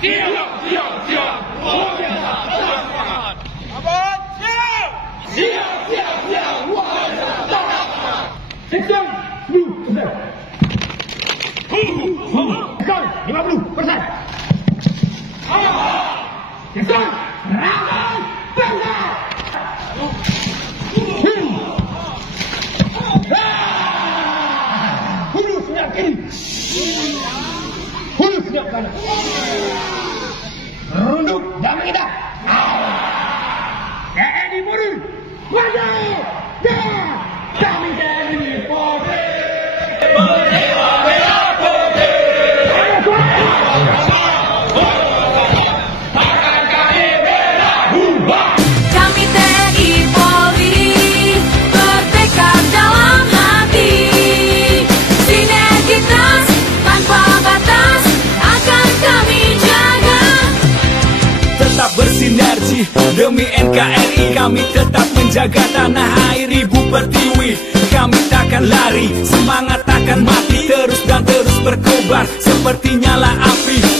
Siap, siap, siap. Luar biasa. Semangat. Abad, siap. Siap, siap, siap. Luar biasa. Semangat. Section, blue, persen. Section, 50%. Section, 100%. Hulu siap kiri. Hulu siap kanan. Runduk damai kita. TNI Polri. Maju. Kami TNI Polri. Berdewa merah putih. Akan kami bela. Kami TNI Polri bertekad dalam hati, sinergitas tanpa batas akan kami jaga. Tetap bersinergi demi NKRI, kami tetap menjaga tanah air Ibu Pertiwi. Kami takkan lari, semangat takkan mati, terus dan terus berkobar seperti nyala api.